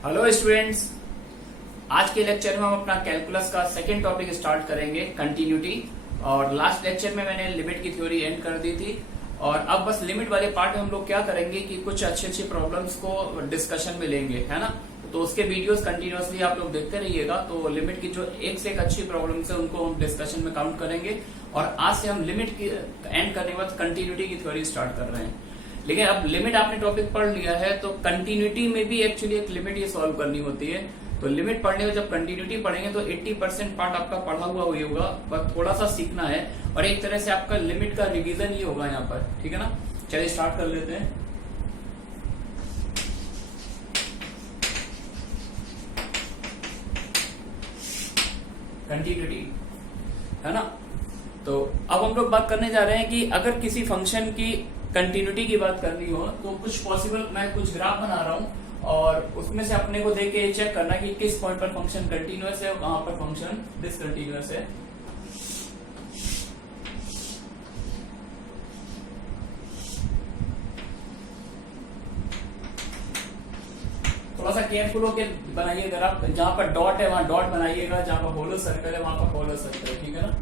Hello students, आज के lecture में हम अपना कैलकुलस का सेकेंड टॉपिक स्टार्ट करेंगे, कंटिन्यूटी। और लास्ट लेक्चर में मैंने लिमिट की थ्योरी एंड कर दी थी और अब बस लिमिट वाले पार्ट में हम लोग क्या करेंगे कि कुछ अच्छी अच्छी प्रॉब्लम्स को डिस्कशन में लेंगे, है ना। तो उसके वीडियोस कंटिन्यूअसली आप लोग देखते रहिएगा। तो लिमिट की जो एक से एक अच्छी प्रॉब्लम्स है उनको हम डिस्कशन में काउंट करेंगे और आज से हम लिमिट की एंड करने के बाद कंटिन्यूटी की थ्योरी स्टार्ट कर रहे हैं। लेकिन अब लिमिट आपने टॉपिक पढ़ लिया है तो कंटिन्यूटी में भी एक्चुअली एक लिमिट ये सॉल्व करनी होती है। तो लिमिट पढ़ने में जब कंटिन्यूटी पढ़ेंगे तो 80% पार्ट आपका पढ़ा हुआ ही होगा, बस थोड़ा सा सीखना है और एक तरह से आपका लिमिट का रिवीजन ही होगा यहाँ पर, ठीक है ना। चलिए स्टार्ट कर लेते हैं। कंटिन्यूटी, है ना। तो अब हम लोग बात करने जा रहे हैं कि अगर किसी फंक्शन की कंटिन्यूटी की बात करनी हो तो कुछ पॉसिबल, मैं कुछ ग्राफ बना रहा हूं और उसमें से अपने को देख के चेक करना कि किस पॉइंट पर फंक्शन कंटिन्यूअस है और कहां पर फंक्शन डिसकंटिन्यूअस है। थोड़ा सा केयरफुल होकर बनाइए ग्राफ। जहां पर डॉट है वहां डॉट बनाइएगा, जहां पर होलो सर्कल है वहां पर होलो सर्कल, ठीक है ना।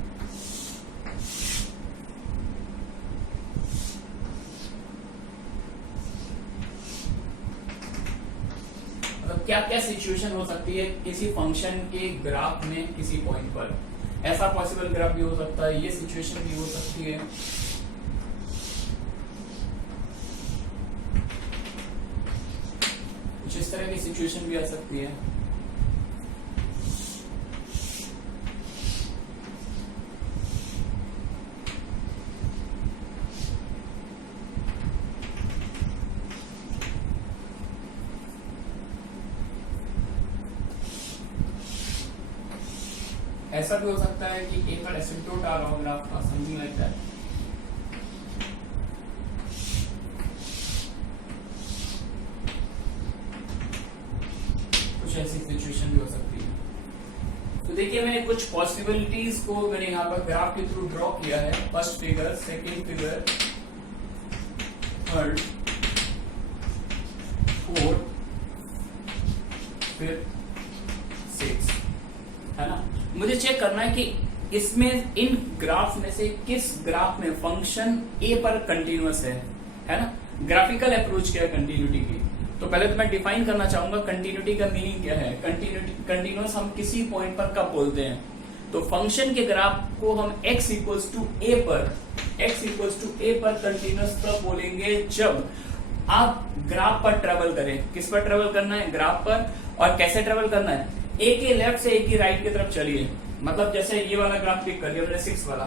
क्या क्या सिचुएशन हो सकती है किसी फंक्शन के ग्राफ में किसी पॉइंट पर। ऐसा पॉसिबल ग्राफ भी हो सकता है, ये सिचुएशन भी हो सकती है। कुछ इस तरह की सिचुएशन भी आ सकती है। ऐसा भी हो सकता है कि ए पर एसिम्प्टोट आ रहा हो ग्राफ का, समथिंग लाइक दैट। कुछ ऐसी सिचुएशन भी हो सकती है। तो देखिए मैंने कुछ पॉसिबिलिटीज को मैंने यहाँ पर ग्राफ के थ्रू ड्रॉ किया है। First figure, second figure, third, fourth, फिर सिक्स, है ना। मुझे चेक करना है कि इसमें इन ग्राफ में से किस ग्राफ में फंक्शन ए पर कंटिन्यूअस है ना। ग्राफिकल अप्रोच क्या है कंटिन्यूटी की। तो पहले तो मैं डिफाइन करना चाहूंगा कंटिन्यूटी का मीनिंग क्या है। कंटिन्यूअस हम किसी पॉइंट पर कब बोलते हैं, तो फंक्शन के ग्राफ को हम x इक्वल्स टू ए पर कंटिन्यूअस तब बोलेंगे जब आप ग्राफ पर ट्रेवल करें। किस पर ट्रेवल करना है, ग्राफ पर। और कैसे ट्रेवल करना है, ए के लेफ्ट से ए की राइट की तरफ चलिए। मतलब जैसे ये वाला ग्राफ पिक कर लिया हमने 6 वाला।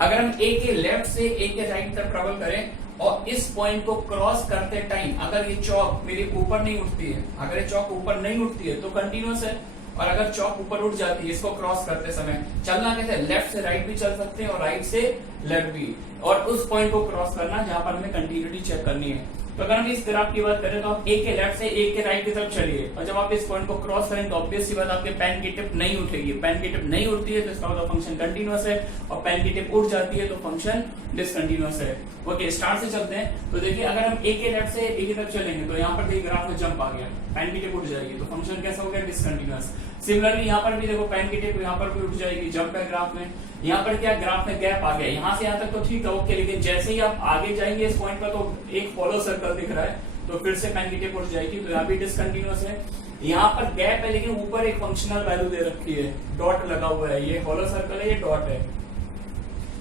अगर हम ए के लेफ्ट से ए के राइट की तरफ ट्रेवल करें और इस पॉइंट को क्रॉस करते टाइम अगर ये चौक मेरी ऊपर नहीं उठती है, अगर ये चौक ऊपर नहीं उठती है तो कंटिन्यूअस है। और अगर चौक ऊपर उठ जाती है, इसको क्रॉस करते समय चलना कैसे, लेफ्ट से राइट भी चल सकते हैं और राइट से लेफ्ट भी, और उस पॉइंट को क्रॉस करना जहां पर हमें कंटिन्यूटी चेक करनी है। तो अगर हम इस ग्राफ की बात करें तो आप ए के लेफ्ट से ए के राइट की तरफ चलिए और जब आप इस पॉइंट को क्रॉस करें तो ऑब्वियस सी बात आपके पेन की टिप नहीं उठेगी। पेन की टिप नहीं उठती है तो इसका मतलब फंक्शन कंटिन्यूअस है, और पेन की टिप उठ जाती है तो फंक्शन डिसकंटिन्यूअस है। ओके, स्टार्ट से चलते हैं। तो देखिए अगर हम ए के लेफ्ट से ए की तरफ चलेंगे तो यहाँ पर देखिए ग्राफ में जंप आ गया, पेन की टिप उठ जाएगी तो फंक्शन कैसा हो गया, डिसकंटिन्यूअस। सिमिलरली यहाँ पर भी देखो पेन की टिप यहाँ पर भी उठ जाएगी, जंप है ग्राफ में। यहाँ पर क्या, ग्राफ में गैप आ गया, यहाँ से यहाँ तक तो ठीक है, ओके। लेकिन जैसे ही आप आगे जाएंगे इस पॉइंट पर तो एक फॉलो सर्कल दिख रहा है तो फिर से पेन की टिप उठ जाएगी, तो यहाँ भी डिसकंटिन्यूअस है। यहाँ पर गैप है लेकिन ऊपर एक फंक्शनल वैल्यू दे रखी है, डॉट लगा हुआ है, ये हॉलो सर्कल है, ये डॉट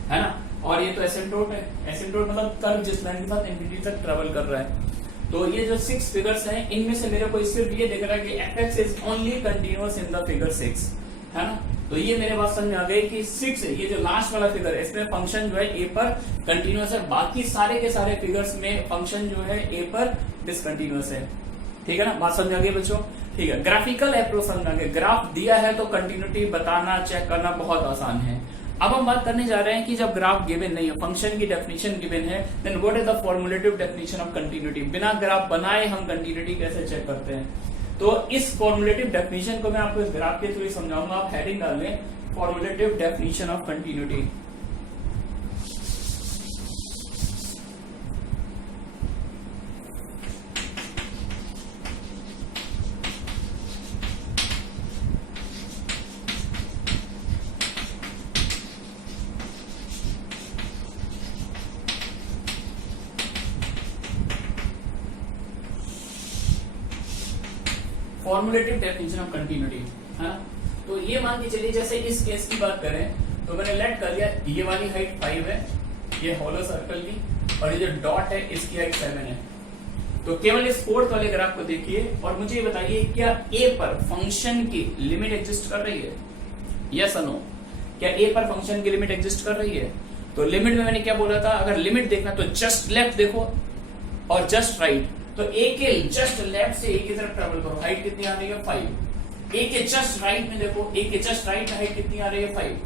है ना। और ये तो एसिम्प्टोट है। एसिम्प्टोट मतलब कर्व जिस लाइन के साथ इंफिनिटी तक ट्रेवल कर रहा है। तो ये जो 6 फिगर्स हैं इनमें से मेरे को सिर्फ ये दिख रहा है कि fx is only continuous in the figure 6, है ना। तो ये मेरे बात समझ में आ गई कि 6 ये जो लास्ट वाला फिगर है इसमें फंक्शन जो है ए पर कंटिन्यूअस है, बाकी सारे के सारे फिगर्स में फंक्शन जो है ए पर डिसकंटिन्यूअस है, ठीक है ना। बात समझ आ गई बच्चों, ठीक है। ग्राफिकल अप्रोच समझ आ गया। ग्राफ दिया है तो कंटिन्यूटी बताना, चेक करना बहुत आसान है। अब हम बात करने जा रहे हैं कि जब ग्राफ गिवन नहीं है, फंक्शन की डेफिनेशन गिवन है, then what is the formulative definition of continuity. बिना ग्राफ बनाए हम कंटिन्यूटी कैसे चेक करते हैं। तो इस फॉर्मुलेटिव डेफिनेशन को मैं आपको इस ग्राफ के थ्रू समझाऊंगा। आप हेडिंग डाल लें, formulative definition of continuity. Formulative definition of continuity है ना। तो ये मान के चलिए जैसे इस केस की बात करें तो मैंने लेट कर दिया ये वाली हाइट 5 है, ये होलो सर्कल की, और ये जो डॉट है इसकी हाइट 7 है। तो केवल इस फोर्थ वाले ग्राफ को देखिए और मुझे ये बताइए क्या ए पर फंक्शन की लिमिट एग्जिस्ट कर रही है? यस और नो? क्या ए पर फंक्शन की लिमिट एग्जिस्ट कर रही है? तो लिमिट में मैंने क्या बोला था, अगर लिमिट देखना तो जस्ट लेफ्ट देखो और जस्ट राइट। तो ए के जस्ट लेफ्ट से ए की तरफ ट्रेवल करो, हाइट कितनी आ रही है 5। ए के जस्ट राइट में देखो, ए के जस्ट राइट में हाइट कितनी आ रही है 5,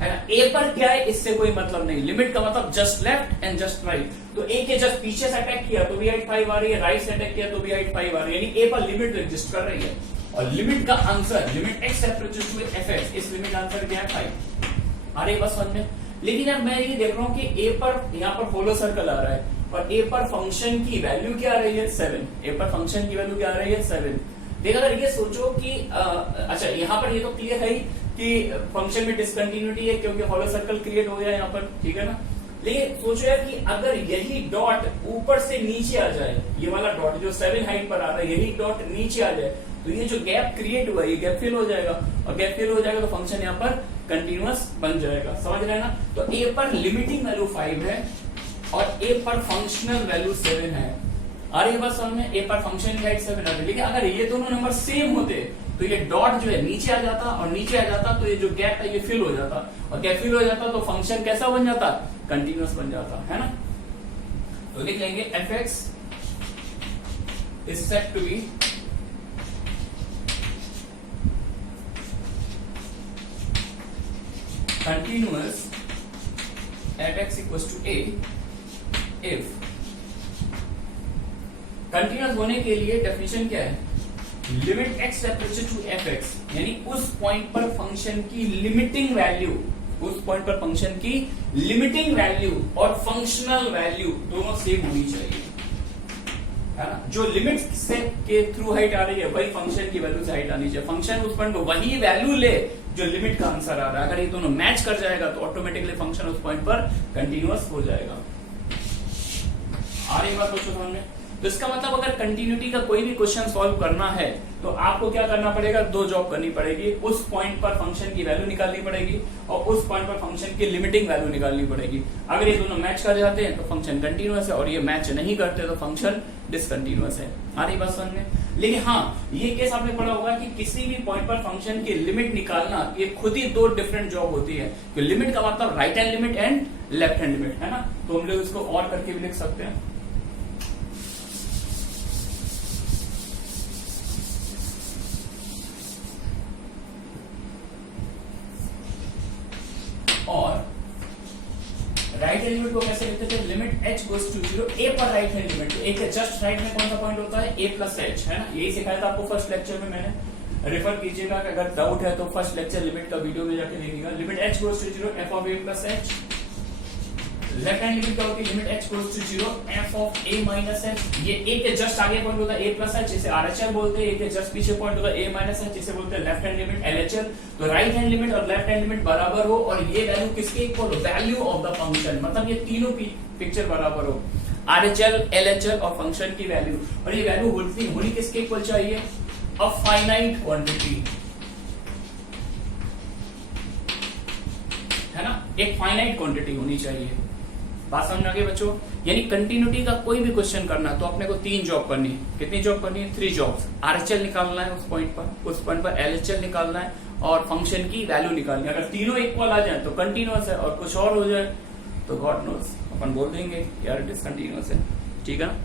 है ना। ए पर क्या है इससे कोई मतलब नहीं, लिमिट का मतलब just left and just right. तो ए के जस्ट पीछे से अटैक किया तो भी हाइट 5 आ रही है, राइट से अटैक किया तो भी हाइट 5 आ रही है, यानी ए पर लिमिट एग्जिस्ट कर रही है। और लिमिट का answer limit x approaches to fx, इस लिमिट आंसर क्या है 5। आ रही है बस समझ में। लेकिन अब मैं ये देख रहा हूं कि ए पर यहाँ पर होलो सर्कल आ रहा है और ए पर फंक्शन की वैल्यू क्या आ रही है 7। ए पर फंक्शन की वैल्यू क्या आ रही है 7। देख अगर ये सोचो कि अच्छा यहाँ पर ये तो क्लियर है ही कि फंक्शन में डिसकंटिन्यूटी है क्योंकि होलो सर्कल क्रिएट हो गया यहाँ पर, ठीक है ना। लेकिन सोचो यार कि अगर यही डॉट ऊपर से नीचे आ जाए, ये वाला डॉट जो 7 हाइट पर आ रहा है यही डॉट नीचे आ जाए तो ये जो गैप क्रिएट हुआ है ये गैप फिल हो जाएगा, और गैप फिल हो जाएगा तो फंक्शन यहाँ पर कंटिन्यूअस बन जाएगा। समझ रहे हैं ना। तो ए पर लिमिटिंग वैल्यू 5 है और ए पर फंक्शनल वैल्यू 7 है। आ रही है बात समझ में। ए पर फंक्शन की हाइट 7 है, लेकिन अगर ये दोनों नंबर सेम होते तो ये डॉट जो है नीचे आ जाता और नीचे आ जाता तो ये जो गैप है ये फिल हो जाता, और गैप फिल हो जाता तो फंक्शन कैसा बन जाता, कंटिन्यूअस बन जाता, है ना। तो लिख लेंगे fx is said to be continuous at x equals to a if continuous होने के लिए डेफिनेशन क्या है, limit x approaches to fx, यानी उस पॉइंट पर फंक्शन की लिमिटिंग वैल्यू, उस पॉइंट पर फंक्शन की लिमिटिंग वैल्यू और फंक्शनल वैल्यू दोनों सेम होनी चाहिए, है ना। जो लिमिट से के थ्रू हाइट आ रही है वही फंक्शन की वैल्यू से हाइट आनी चाहिए, फंक्शन उस पॉइंट को वही वैल्यू ले जो लिमिट का आंसर आ रहा है। अगर ये दोनों मैच कर जाएगा तो ऑटोमेटिकली फंक्शन उस पॉइंट पर कंटिन्यूअस हो जाएगा। आ रही बात कुछ समझ में। तो इसका मतलब अगर कंटिन्यूटी का कोई भी क्वेश्चन सॉल्व करना है तो आपको क्या करना पड़ेगा, दो जॉब करनी पड़ेगी। उस पॉइंट पर फंक्शन की वैल्यू निकालनी पड़ेगी और उस पॉइंट पर फंक्शन की लिमिटिंग वैल्यू निकालनी पड़ेगी। अगर ये दोनों मैच कर जाते हैं तो फंक्शन कंटिन्यूअस है, और ये मैच नहीं करते तो फंक्शन डिसकंटिन्यूअस है। आ रही बात समझ में। लेकिन हाँ, ये केस आपने पढ़ा होगा कि किसी भी पॉइंट पर फंक्शन की लिमिट निकालना ये खुद ही दो डिफरेंट जॉब होती है। तो लिमिट का मतलब right hand limit and left hand limit, है ना। तो हम लोग इसको और करके भी लिख सकते हैं। और राइट हैंड लिमिट को कैसे लिखते थे, limit h goes to 0 a पर राइट हैंड लिमिट। ए के जस्ट राइट में कौन सा पॉइंट होता है, a प्लस एच, है ना। यही सिखाया था आपको फर्स्ट लेक्चर में, मैंने रेफर कीजिएगा कि अगर डाउट है तो फर्स्ट लेक्चर लिमिट का वीडियो में जाके देखिएगा। Limit h goes to 0 f of a plus h. Left hand limit क्या होती है, limit h goes to 0 f of a minus h। ये a के जस्ट आगे पॉइंट होता है a प्लस h, इसे RHL बोलते हैं। a के जस्ट पीछे पॉइंट होता है a माइनस h, इसे बोलते हैं लेफ्ट हैंड लिमिट LHL। तो राइट हैंड लिमिट और लेफ्ट हैंड लिमिट बराबर हो और ये वैल्यू किसके इक्वल हो, वैल्यू ऑफ द फंक्शन, मतलब ये तीनों पिक्चर बराबर हो, RHL LHL और फंक्शन की वैल्यू। और ये वैल्यू होनी किसके इक्वल चाहिए, अ फाइनाइट क्वांटिटी, है ना। एक फाइनाइट क्वांटिटी होनी चाहिए। बात समझ आ गई बच्चों। यानी कंटिन्यूटी का कोई भी क्वेश्चन करना तो अपने को 3 जॉब करनी है। कितनी जॉब करनी है, 3 जॉब्स। RHL निकालना है उस पॉइंट पर LHL निकालना है और फंक्शन की वैल्यू निकालनी है। अगर तीनों इक्वल आ जाए तो कंटिन्यूअस है, और कुछ और हो जाए तो गॉड नोस, अपन बोल देंगे यार डिसकंटिन्यूअस है, ठीक है ना।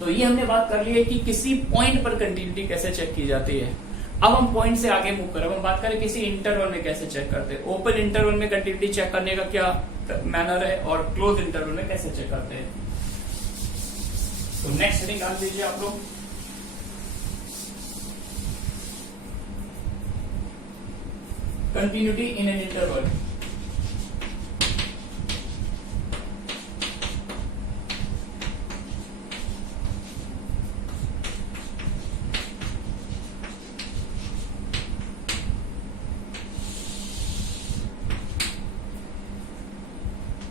तो ये हमने बात कर ली है कि किसी पॉइंट पर कंटिन्यूटी कैसे चेक की जाती है। अब हम पॉइंट से आगे मूव करें, हम बात करें किसी इंटरवल में कैसे चेक करते हैं। ओपन इंटरवल में कंटिन्यूटी चेक करने का क्या मैनर है और क्लोज इंटरवल में कैसे चेक करते हैं। तो नेक्स्ट हेडिंग डाल दीजिए आप लोग, continuity in an interval.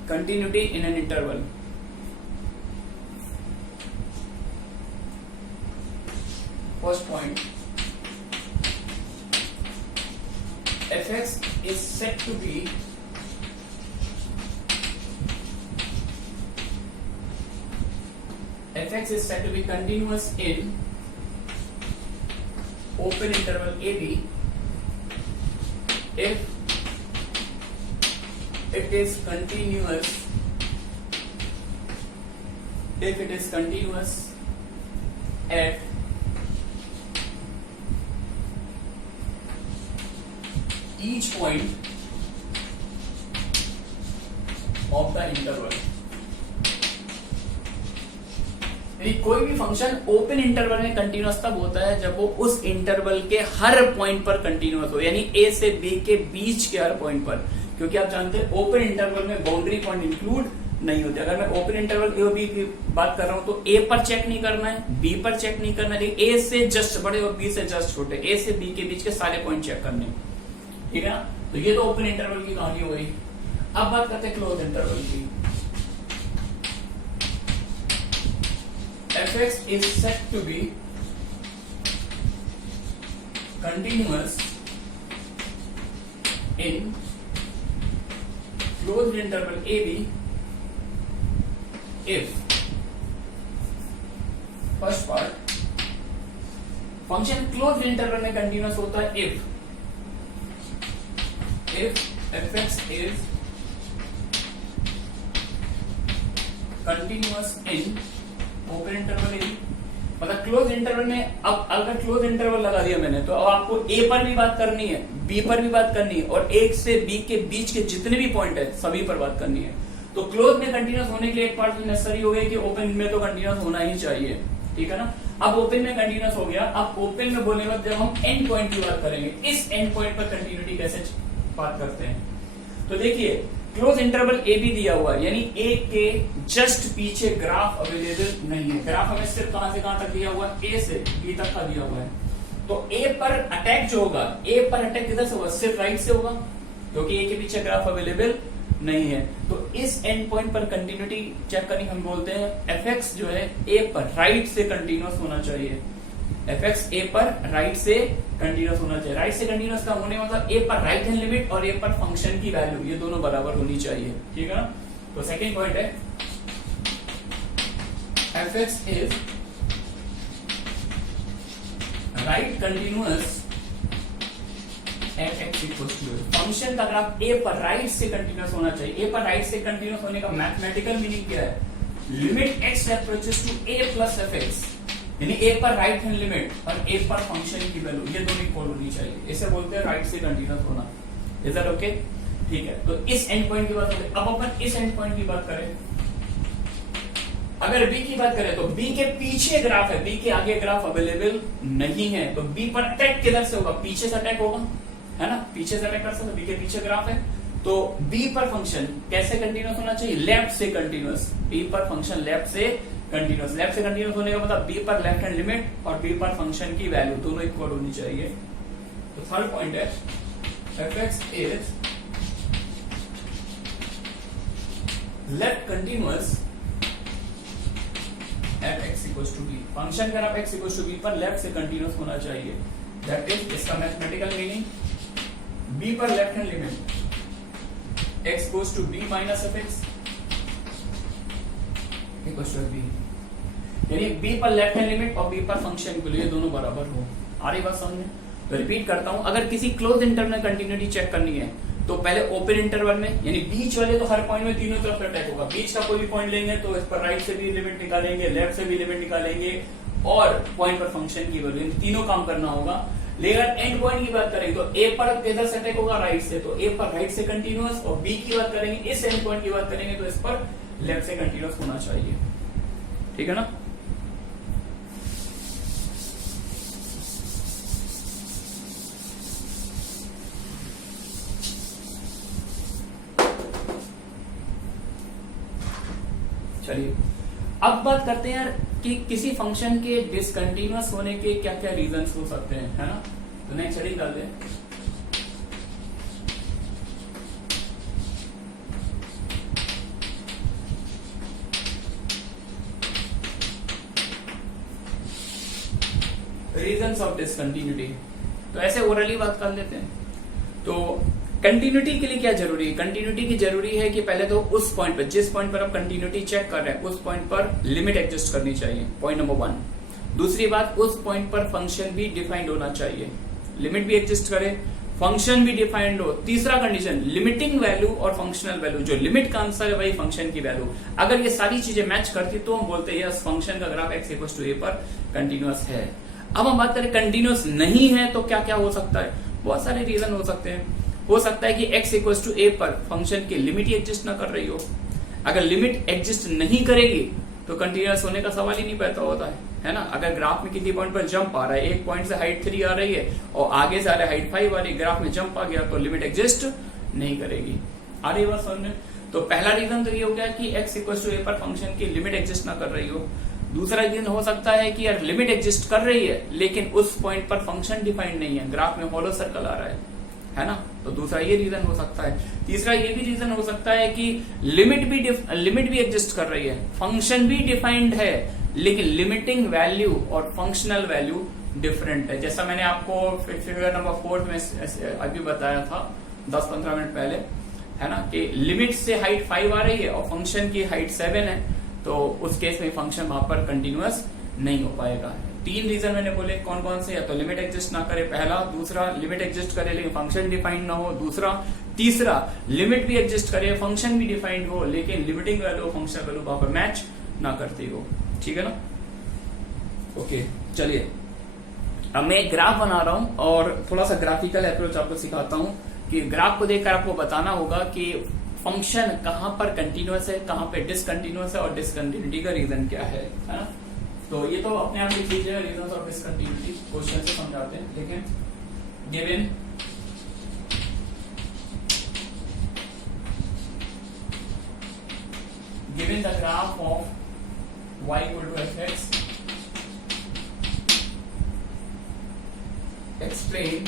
Continuity in an interval. First point, fx is said to be continuous in open interval AB if it is continuous at each point of the interval। कोई भी function open interval में continuous तब होता है जब वो उस interval के हर पॉइंट पर कंटिन्यूअस हो, यानी ए से बी के बीच के हर पॉइंट पर। क्योंकि आप जानते हैं ओपन इंटरवल में बाउंड्री पॉइंट इंक्लूड नहीं होते। अगर मैं ओपन इंटरवल ए और बी की बात कर रहा हूं तो ए पर चेक नहीं करना है, बी पर चेक नहीं करना है, लेकिन ए से जस्ट बड़े और बी से जस्ट छोटे, ए से बी के बीच के सारे पॉइंट चेक करने। ठीक है ना, तो ये तो ओपन इंटरवल की कहानी हो गई। अब बात करते हैं क्लोज इंटरवल की। fx is said to be continuous in closed interval AB if first part, function closed interval में कंटिन्यूअस होता है if fx is continuous in open interval A, मतलब क्लोज इंटरवल में। अब अगर क्लोज इंटरवल लगा दिया मैंने तो अब आपको ए पर भी बात करनी है, बी पर भी बात करनी है, और एक से बी के बीच के जितने भी पॉइंट है सभी पर बात करनी है। तो क्लोज में कंटिन्यूअस होने के लिए एक पार्ट नेसेसरी हो गया कि ओपन में तो कंटिन्यूअस होना ही चाहिए। ठीक है ना, अब ओपन में कंटिन्यूअस हो गया। अब ओपन में बोलने के बाद जब हम एंड पॉइंट की बात करेंगे, इस एंड पॉइंट पर कंटिन्यूटी कैसे बात करते हैं, तो देखिए क्लोज इंटरवल ए भी दिया हुआ है, यानी ए के जस्ट पीछे ग्राफ अवेलेबल नहीं है। ग्राफ हमें सिर्फ कहां से कहां तक दिया हुआ है, ए से बी तक का दिया हुआ है। तो ए पर अटैक जो होगा, ए पर अटैक किधर से होगा, सिर्फ राइट से होगा, क्योंकि ए के पीछे ग्राफ अवेलेबल नहीं है। तो इस एंड पॉइंट पर कंटिन्यूटी चेक करनी हम बोलते हैं fx जो है ए पर राइट से कंटिन्यूअस होना चाहिए। fx ए पर राइट से कंटिन्यूअस होना चाहिए। राइट से कंटिन्यूअस का होने मतलब ए पर राइट हैंड लिमिट और ए पर फंक्शन की वैल्यू, ये दोनों बराबर होनी चाहिए। ठीक है ना, तो सेकंड पॉइंट है fx is right continuous at x equal to, function का ग्राफ ए पर राइट से कंटिन्यूअस होना चाहिए। ए पर राइट से कंटिन्यूअस होने का मैथमेटिकल मीनिंग क्या है, limit x approaches to a plus fx, यानी ए पर राइट हैंड लिमिट और ए पर फंक्शन की वैल्यू, ये दोनों इक्वल होनी चाहिए। इसे बोलते हैं राइट से कंटिन्यूअस होना। Is that okay? ठीक है, तो इस एंड पॉइंट की बात करें। अब अपन इस एंड पॉइंट की बात करें, अगर बी की बात करें तो बी के पीछे ग्राफ है, बी के आगे ग्राफ अवेलेबल नहीं है, तो बी पर अटैक किधर से होगा, पीछे से अटैक होगा, है ना, पीछे से अटैक कर सकते, बी के पीछे ग्राफ है। तो बी पर फंक्शन कैसे कंटिन्यूअस होना चाहिए, लेफ्ट से कंटिन्यूअस। बी पर फंक्शन लेफ्ट से कंटिन्यूअस, लेफ्ट से कंटिन्यूअस होने का मतलब बी पर लेफ्ट हैंड लिमिट और बी पर फंक्शन की वैल्यू दोनों इक्वल होनी चाहिए। तो थर्ड पॉइंट है fx is left continuous at x equals to b, function का graph x equals to b पर लेफ्ट से कंटिन्यूअस होना चाहिए। दैट इज, इसका मैथमेटिकल मीनिंग b पर left hand limit x goes to b minus fx equals to b, यानी b पर left hand limit और b पर फंक्शन के लिए दोनों बराबर हो। आ रही बात समझ में? तो रिपीट करता हूं, अगर किसी क्लोज इंटरवल में कंटिन्यूटी चेक करनी है तो पहले ओपन इंटरवल में, यानी बीच वाले तो हर पॉइंट में तीनों तरफ अटैक होगा। बीच का कोई भी पॉइंट लेंगे तो इस पर राइट से भी लिमिट निकालेंगे, लेफ्ट से भी लिमिट निकालेंगे और पॉइंट पर फंक्शन की वैल्यू, तीनों काम करना होगा। लेकिन एंड पॉइंट की बात करेंगे तो ए पर किधर से अटैक होगा, राइट से, तो ए पर राइट से कंटिन्यूअस, और बी की बात करेंगे, इस एंड पॉइंट की बात करेंगे तो इस पर लेफ्ट से कंटिन्यूअस होना चाहिए। ठीक है ना? चलिए अब बात करते हैं यार कि किसी फंक्शन के डिसकंटिन्यूअस होने के क्या क्या रीजंस हो सकते हैं, है ना? तो नेक्स्ट हेडिंग डाल दें। Reasons of discontinuity. तो ऐसे ओरली बात कर लेते हैं। तो कंटिन्यूटी के लिए क्या जरूरी है? कंटिन्यूटी की जरूरी है कि पहले तो उस पॉइंट पर, जिस पॉइंट पर आप कंटिन्यूटी चेक कर रहे हैं, उस पॉइंट पर लिमिट एग्जिस्ट करनी चाहिए, पॉइंट नंबर 1। दूसरी बात, उस पॉइंट पर फंक्शन भी डिफाइंड होना चाहिए, लिमिट भी एग्जिस्ट करे, फंक्शन भी डिफाइंड हो। तीसरा कंडीशन, लिमिटिंग वैल्यू और फंक्शनल वैल्यू, जो लिमिट का आंसर है वही फंक्शन की वैल्यू, अगर ये सारी चीजें मैच करती तो हम बोलते हैं यस फंक्शन का graph x equal to a पर कंटिन्यूअस है। अब हम बात करें कंटिन्यूअस नहीं है तो क्या क्या हो सकता है? बहुत सारे रीजन हो सकते हैं। हो सकता है कि x इक्वल टू a पर फंक्शन की लिमिट ही एग्जिस्ट ना कर रही हो। अगर लिमिट एग्जिस्ट नहीं करेगी तो कंटिन्यूअस होने का सवाल ही नहीं पैदा होता है ना। अगर ग्राफ में किसी पॉइंट पर जंप आ रहा है, एक पॉइंट से हाइट 3 आ रही है और आगे से आ रहा है हाइट 5 आ रही है, ग्राफ में जंप आ गया तो लिमिट एग्जिस्ट नहीं करेगी। आ रही बात समझ में? तो पहला रीजन तो ये हो गया कि x इक्वल टू a पर फंक्शन की लिमिट एग्जिस्ट ना कर रही हो। दूसरा रीजन हो सकता है कि यार लिमिट एग्जिस्ट कर रही है लेकिन उस पॉइंट पर फंक्शन डिफाइंड नहीं है, ग्राफ में हॉलो सर्कल आ रहा है ना। तो दूसरा ये रीजन हो सकता है। तीसरा ये भी रीजन हो सकता है कि लिमिट भी एग्जिस्ट कर रही है, फंक्शन भी डिफाइंड है लेकिन लिमिटिंग वैल्यू और फंक्शनल वैल्यू डिफरेंट है। जैसा मैंने आपको फिगर नंबर 4 में अभी बताया था 10-15 मिनट पहले, है ना, कि लिमिट से हाइट 5 आ रही है और फंक्शन की हाइट 7 है, तो उस केस में फंक्शन वहां पर कंटिन्यूअस नहीं हो पाएगा। 3 रीजन मैंने बोले, कौन कौन से? या तो लिमिट एग्जिस्ट ना करे पहला, दूसरा लिमिट एग्जिस्ट करे लेकिन फंक्शन डिफाइंड ना हो दूसरा, तीसरा लिमिट भी एग्जिस्ट करे फंक्शन भी डिफाइंड हो लेकिन लिमिटिंग वैल्यू फंक्शन वैल्यू वहां पर मैच ना करती हो। ठीक है ना? ओके, चलिए अब मैं एक ग्राफ बना रहा हूं और थोड़ा सा ग्राफिकल अप्रोच आपको सिखाता हूं कि ग्राफ को देखकर आपको बताना होगा कि फंक्शन कहां पर कंटिन्यूअस है, कहां पे डिसकंटिन्यूअस है और डिसकंटिन्यूटी का रीजन क्या है ना। तो ये तो अपने आप लिख लीजिए, रीजन ऑफ डिसकंटिन्यूटी क्वेश्चन से समझाते हैं। लेकिन given the graph of y equal to fx, explain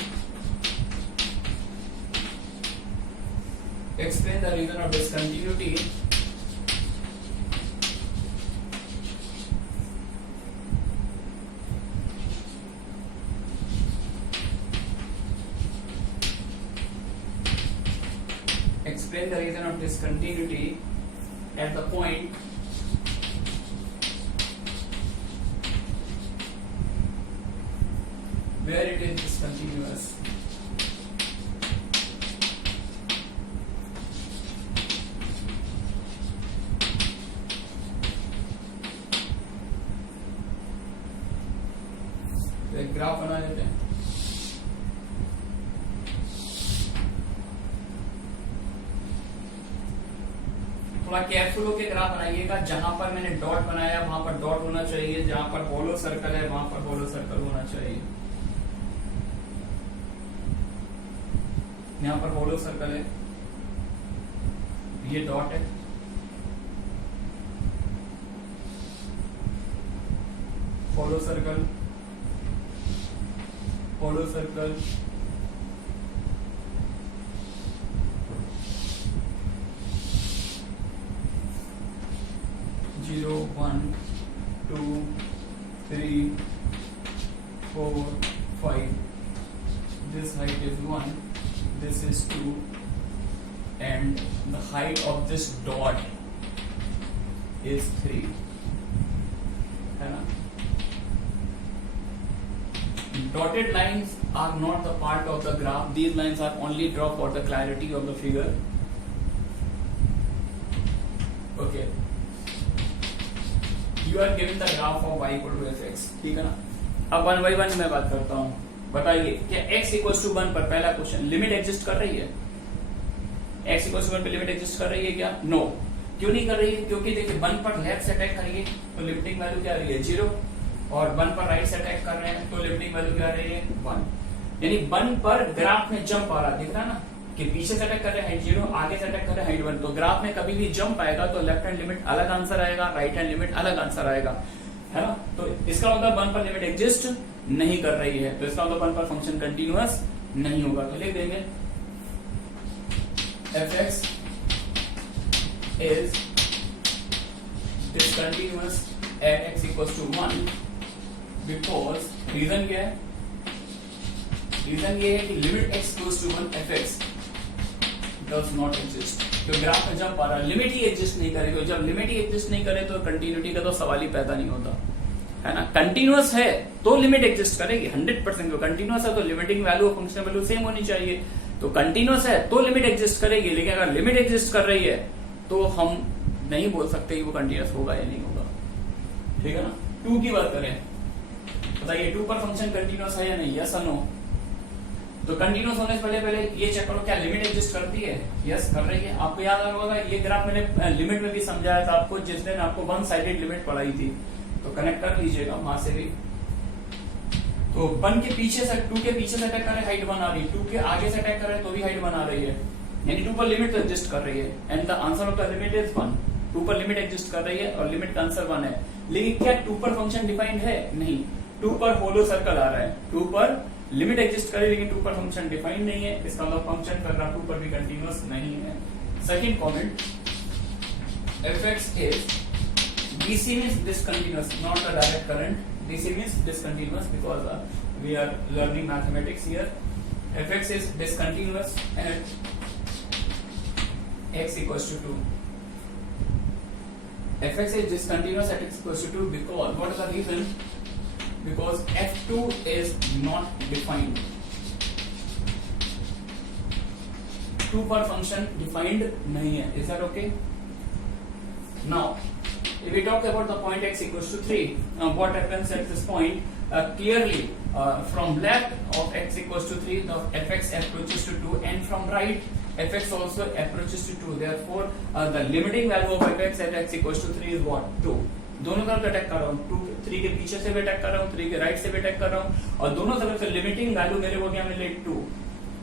the reason of discontinuity at the point where it is discontinuous. तो एक ग्राफ बना लेते हैं। थोड़ा केयरफुल होकर ग्राफ बनाइएगा। जहां पर मैंने डॉट बनाया वहां पर डॉट होना चाहिए, जहां पर होलो सर्कल है वहां पर होलो सर्कल होना चाहिए। यहां पर होलो सर्कल है, ये डॉट है, होलो circle, hollow circle, 0, 1, 2, 3, 4, 5. This height is 1, this is 2, and the height of this dot is 3. है ना? Dotted lines are not the part of the graph. These lines are only drawn for the clarity of the figure. Okay. You are given the graph of y equal to fx. ठीक है ना? अब 1 by 1 मैं बात करता हूँ। बताइए क्या x इक्वल्स टू 1 पर, पहला क्वेश्चन, लिमिट एग्जिस्ट कर रही है? x इक्वल्स टू 1 पर लिमिट एग्जिस्ट कर रही है क्या? नो। क्यों नहीं कर रही है? क्योंकि देखिए 1 पर लेफ्ट से अटैक करेंगे तो लिमिटिंग वैल्यू क्या आ रही है? 0, और 1 पर राइट से अटैक कर रहे हैं तो लिमिटिंग वैल्यू क्या आ रही है? 1। यानी 1 पर ग्राफ में जंप आ रहा, दिख रहा ना कि पीछे से अटैक कर रहे हैं हाइट 0, आगे से अटैक कर रहे हैं हाइट 1। तो ग्राफ में कभी भी जंप आएगा तो लेफ्ट हैंड लिमिट अलग आंसर आएगा, राइट हैंड लिमिट अलग आंसर आएगा, है ना। तो इसका मतलब 1 पर लिमिट एग्जिस्ट नहीं कर रही है, तो इसका मतलब 1 पर फंक्शन कंटिन्यूअस नहीं होगा। तो लिख देंगे fx is discontinuous at x equals to 1, because reason क्या है, रीजन ये है कि limit x goes to 1 fx does not exist. तो ग्राफ में जब पारा लिमिट ही एग्जिस्ट नहीं करे, तो जब लिमिट ही एग्जिस्ट नहीं करे तो कंटिन्यूटी का तो सवाल ही पैदा नहीं होता, है ना। कंटिन्यूअस है तो लिमिट एग्जिस्ट करेगी 100%। कंटिन्यूअस है तो लिमिटिंग वैल्यू और फंक्शनल वैल्यू सेम होनी चाहिए। तो कंटिन्यूअस है तो लिमिट एग्जिस्ट करेगी, लेकिन अगर लिमिट एग्जिस्ट कर रही है तो हम नहीं बोल सकते कि वो कंटिन्यूअस होगा या नहीं होगा, ठीक है ना। 2 की बात करें, बताइए 2 पर फंक्शन कंटिन्यूअस है या नहीं, यस और नो। तो कंटिन्यूअस होने से पहले ये चेक करो क्या लिमिट एग्जिस्ट करती है, यस कर रही है। आपको याद आ होगा ये ग्राफ मैंने लिमिट में भी समझाया था आपको, जिस दिन आपको वन साइडेड लिमिट पढ़ाई थी, तो कनेक्ट कर लीजिएगा वहां से भी। तो 1 के पीछे से 2 के पीछे से अटैक करे हाइट 1 आ रही, 2 के आगे से अटैक करे तो भी हाइट 1 आ रही है, यानी 2 पर लिमिट तो एग्जिस्ट कर रही है। And the answer of the limit is 1। 2 पर लिमिट एग्जिस्ट कर रही है और लिमिट का आंसर 1 है। लेकिन क्या 2 पर फंक्शन डिफाइंड है, नहीं। 2 पर होलो सर्कल आ रहा है, 2 पर लिमिट एग्जिस्ट करे लेकिन 2 पर फंक्शन डिफाइंड नहीं है, इसका मतलब फंक्शन कर रहा 2 पर भी कंटिन्यूअस नहीं है। Second comment, fx is DC means discontinuous, not a direct current. DC means discontinuous because we are learning mathematics here. fx is discontinuous at x equals to 2. fx is discontinuous at x equals to 2 because what is the reason? Because f2 is not defined. 2 पर function defined नहीं है, is that okay? Now if we talk about the point x equals to 3, what happens at this point? Clearly from left of x equals to 3 the fx approaches to 2, and from right fx also approaches to 2. Therefore the limiting value of fx at x equals to 3 is what? 2. दोनों तरफ attack कर रहा हूँ, 3 के पीछे से भी attack कर रहा हूँ, 3 के राइट से भी अटैक कर रहा हूँ, और दोनों तरफ से लिमिटिंग वैल्यू मेरे को क्या मिले 2,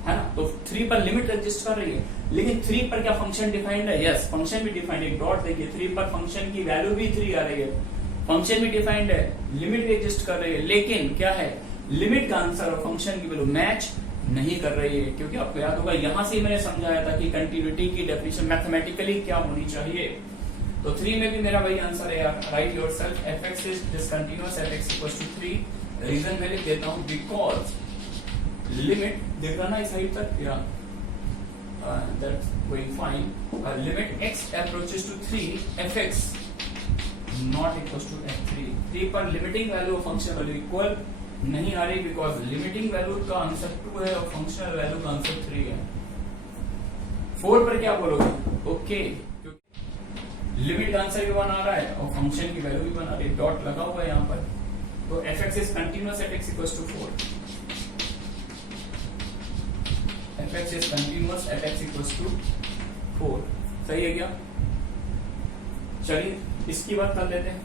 है ना। तो 3 पर लिमिट एग्जिस्ट कर रही है, लेकिन 3 पर क्या फंक्शन डिफाइंड है, यस फंक्शन भी डिफाइंड है। एक डॉट देखिए, 3 पर फंक्शन की वैल्यू भी 3 आ रही है, फंक्शन भी डिफाइंड है, लिमिट भी एग्जिस्ट कर रही है, लेकिन क्या है लिमिट का आंसर और फंक्शन की वैल्यू मैच नहीं कर रही है। क्योंकि आपको याद होगा यहां से मैंने समझाया था कि कंटिन्यूटी की डेफिनेशन मैथमेटिकली क्या होनी चाहिए। तो 3 में भी मेरा वही आंसर है यार, write yourself fx is discontinuous at x equals to 3। Reason मैं लिख देता हूं, बिकॉज लिमिट देख रहा ना इस हाइट तक, या that's going fine, limit x approaches to 3 fx not equals to f3। 3 पर limiting value function value equal नहीं आ रही, बिकॉज लिमिटिंग वैल्यू का आंसर 2 है और फंक्शनल वैल्यू का आंसर 3 है। 4 पर क्या बोलोगे, ओके लिमिट का आंसर भी 1 आ रहा है और फंक्शन की वैल्यू भी 1 आ रही है, डॉट लगा हुआ है यहाँ पर। तो fx is continuous at x equals to 4। fx is continuous at x equals to 4, सही है क्या? चलिए इसकी बात कर लेते हैं।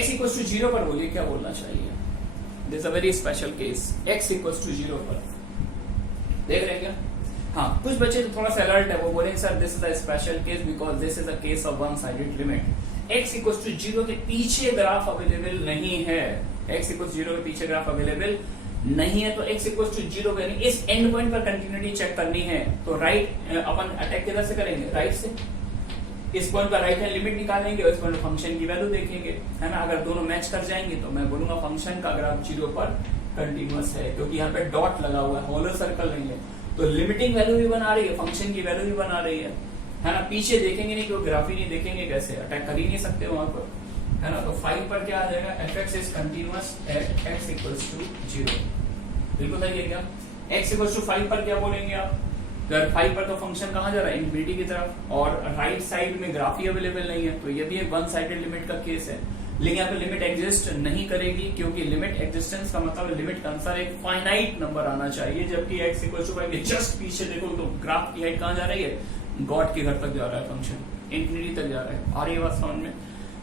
x इक्वल्स टू 0 पर बोलिए क्या बोलना चाहिए। This is a very special case, x equals to 0 पर देख रहे हैं क्या? हाँ, कुछ बच्चे तो थोड़ा सा अलर्ट है, वो बोलेंगे sir this is a special case because this is a case of one sided limit. x equals to 0 के पीछे ग्राफ अवेलेबल नहीं है, x इक्वल्स 0 के पीछे ग्राफ अवेलेबल नहीं है, तो x इक्वल्स टू 0 यानी इस एंड पॉइंट पर कंटिन्यूटी चेक करनी है तो राइट अपन अटैक किधर से करेंगे, राइट से। इस पॉइंट पर राइट हैंड लिमिट निकालेंगे और इस पॉइंट पर फंक्शन की वैल्यू देखेंगे, है ना। अगर दोनों मैच कर जाएंगे तो मैं बोलूंगा फंक्शन का ग्राफ 0 पर कंटिन्यूअस है, क्योंकि यहाँ पे डॉट लगा हुआ है, होलो सर्कल नहीं है। तो लिमिटिंग वैल्यू भी बना रही है, फंक्शन की वैल्यू भी बना रही है ना। पीछे देखेंगे नहीं, क्योंकि ग्राफ ही नहीं देखेंगे, कैसे अटैक कर ही नहीं सकते वहां पर, है ना। तो 5 पर क्या आ जाएगा, fx is continuous at x equals to 0। बिल्कुल सही है क्या? x इक्वल्स टू 5 पर क्या बोलेंगे आप? अगर 5 पर तो फंक्शन कहाँ जा रहा है, इनफिनिटी की तरफ, और राइट साइड में ग्राफ ही अवेलेबल नहीं है, तो ये भी एक वन साइडेड लिमिट का केस है। लेकिन यहाँ पे लिमिट एग्जिस्ट नहीं करेगी, क्योंकि लिमिट एग्जिस्टेंस का मतलब लिमिट का आंसर एक फाइनाइट नंबर आना चाहिए, जबकि x इक्वल टू 5 के जस्ट पीछे देखो तो ग्राफ की हाइट कहाँ जा रही है, गॉड के घर तक जा रहा है फंक्शन, इनफिनिटी तक जा रहा है। आ रही है बात समझ में?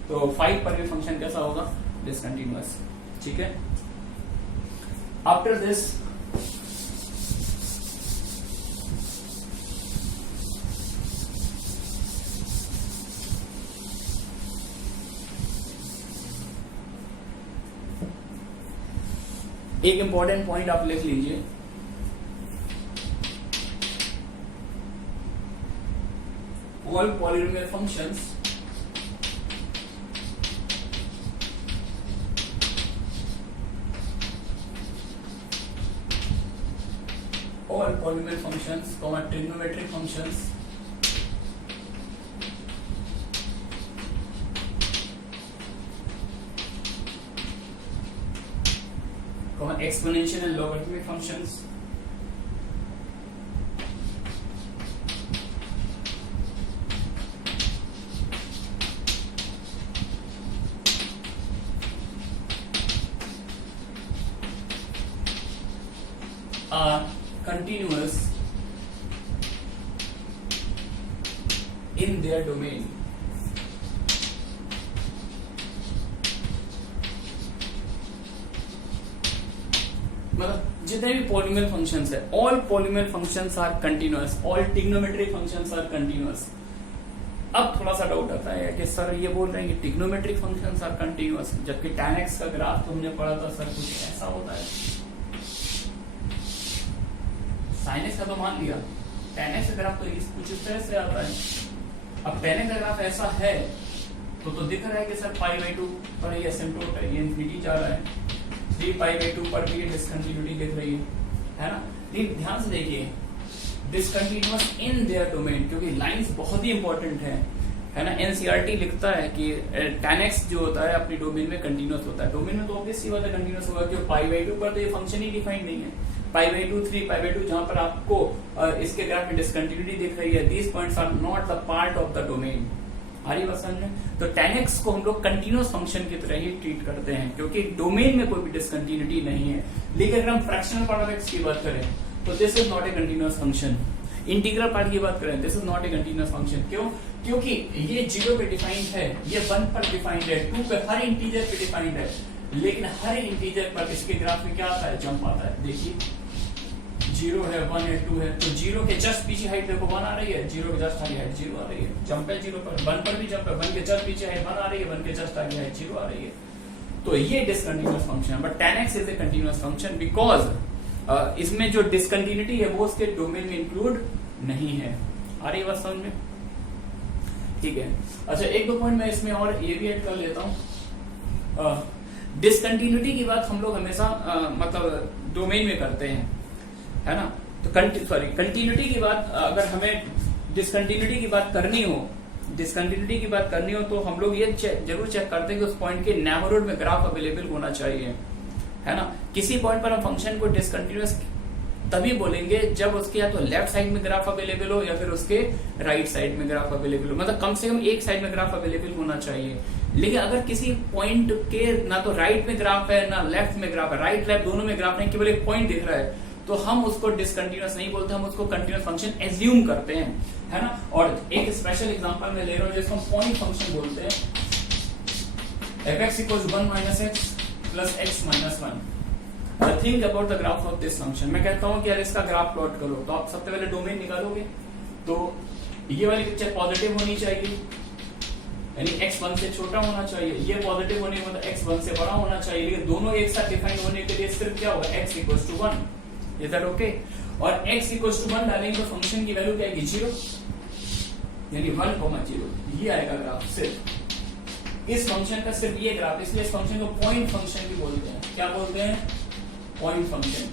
तो 5 पर भी फंक्शन कैसा होगा, डिसकंटिन्यूअस, ठीक है। आफ्टर दिस एक इंपॉर्टेंट पॉइंट आप लिख लीजिए, all polynomial functions all polynomial functions, trigonometric functions exponential and logarithmic functions are continuous in their domain. मतलब जितने भी पॉलिनोमियल फंक्शंस है, all polynomial functions are continuous, all trigonometric functions are continuous. अब थोड़ा सा डाउट आता है कि सर ये बोल रहे हैं कि ट्रिग्नोमेट्रिक फंक्शंस आर कंटिन्यूअस, जबकि tan x का ग्राफ तो हमने पढ़ा था सर कुछ ऐसा होता है। sin x का तो मान लिया, tan x का ग्राफ तो कुछ इस तरह से आता है। अब tan x का ग्राफ ऐसा है तो दिख रहा है कि सर π/2 पर ये एसिम्प्टोट है, ये इंफिनिटी जा रहा है, 3π/2 पर भी डिसकंटिन्यूटी दिख रही है ना। लेकिन ध्यान से देखिए, डिसकंटिन्यूअस इन देयर डोमेन, क्योंकि लाइंस बहुत ही इंपॉर्टेंट है ना। एनसीईआरटी लिखता है कि tan x जो होता है अपनी डोमेन में कंटिन्यूअस होता है। डोमेन में तो ऑब्वियस सी बात है कंटिन्यूअस होगा, क्योंकि π/2 पर तो ये फंक्शन ही डिफाइंड नहीं है। π/2, 3π/2 जहां पर आपको इसके ग्राफ में डिसकंटिन्यूटी दिख रही है, these points are not the part of the domain. हरी बात समझ में? तो tan x को हम लोग कंटिन्यूअस फंक्शन की तरह ही ट्रीट करते हैं, क्योंकि डोमेन में कोई भी डिसकंटिन्यूटी नहीं है। लेकिन अगर हम फ्रैक्शनल पार्ट ऑफ x की बात करें तो this is not a continuous function. Integral part की बात करें, this is not a continuous function. क्यों? क्योंकि ये 0 पे डिफाइंड है, ये 1 पर डिफाइंड है, 2 पे, हर इंटीजर पे डिफाइंड है। लेकिन हर इंटीजर पर इसके ग्राफ में क्या आता है? जंप आता है। देखिए 0 है, 1 है, 2 है, तो 0 के जस्ट पीछे हाइट देखो 1 आ रही है, 0 के जस्ट आगे हाइट 0 आ रही है। जंप है 0 पर, 1 पर भी जंप है, 1 के जस्ट पीछे हाइट 1 आ रही है, 1 के जस्ट आगे हाइट 0 आ रही है। तो ये डिसकंटिन्यूअस फंक्शन है। But tan x is a continuous function because इसमें जो डिसकंटिन्यूटी है वो उसके डोमेन में इंक्लूड नहीं है। आ रही बात समझ में? ठीक है। अच्छा, एक दो पॉइंट मैं इसमें और ये भी ऐड कर लेता हूं। डिसकंटिन्यूटी की बात हम लोग हमेशा मतलब डोमेन में करते हैं, है ना। तो कंटिन्यूटी की बात, अगर हमें डिसकंटिन्यूटी की बात करनी हो तो हम लोग ये जरूर चेक करते हैं कि उस पॉइंट के नेबरहुड में ग्राफ अवेलेबल होना चाहिए, है ना। किसी पॉइंट पर हम फंक्शन को डिसकंटिन्यूअस तभी बोलेंगे जब उसके या तो लेफ्ट साइड में ग्राफ अवेलेबल हो या फिर उसके राइट साइड में ग्राफ अवेलेबल हो, मतलब कम से कम एक साइड में ग्राफ अवेलेबल होना चाहिए। लेकिन अगर किसी पॉइंट के ना तो राइट में ग्राफ है ना लेफ्ट में ग्राफ है, राइट लेफ्ट दोनों में ग्राफ नहीं, केवल एक पॉइंट दिख रहा है, तो हम उसको डिसकंटिन्यूअस नहीं बोलते, हम उसको कंटिन्यूअस फंक्शन एज्यूम करते हैं, है ना। और एक स्पेशल एग्जांपल मैं ले रहा हूं जिसको हम पॉइंट फंक्शन बोलते हैं। fx = 1 - x + x - 1। Think about the graph of this function. मैं कहता हूं कि यार इसका ग्राफ प्लॉट करो, तो आप सबसे पहले डोमेन निकालोगे, तो ये वाली पिक्चर पॉजिटिव होनी चाहिए, यानी x 1 से छोटा होना चाहिए, ये पॉजिटिव होने का मतलब x 1 से बड़ा होना चाहिए। लेकिन दोनों एक साथ डिफाइन होने के लिए सिर्फ क्या होगा? x = 1। Is that okay? और x = 1 डालेंगे तो फंक्शन की वैल्यू क्या आएगी? 0, यानी 1, 0 ये आएगा ग्राफ। सिर्फ इस फंक्शन का सिर्फ ये ग्राफ, इसलिए इस फंक्शन को पॉइंट फंक्शन भी बोलते हैं। क्या बोलते हैं? पॉइंट फंक्शन,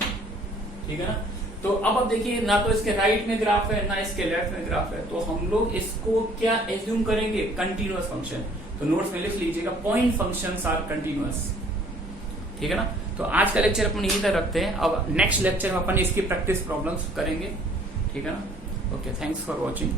ठीक है ना। तो अब देखिए, ना तो इसके राइट में ग्राफ है ना इसके लेफ्ट में ग्राफ है, तो हम लोग इसको क्या एज्यूम करेंगे? Continuous function. तो नोट्स में लिख लीजिएगा, पॉइंट फंक्शंस आर कंटिन्यूअस, ठीक है ना। तो आज का लेक्चर अपन यहीं तक रखते हैं। अब नेक्स्ट लेक्चर में अपन इसकी प्रैक्टिस प्रॉब्लम्स करेंगे, ठीक है ना। Okay, thanks for watching.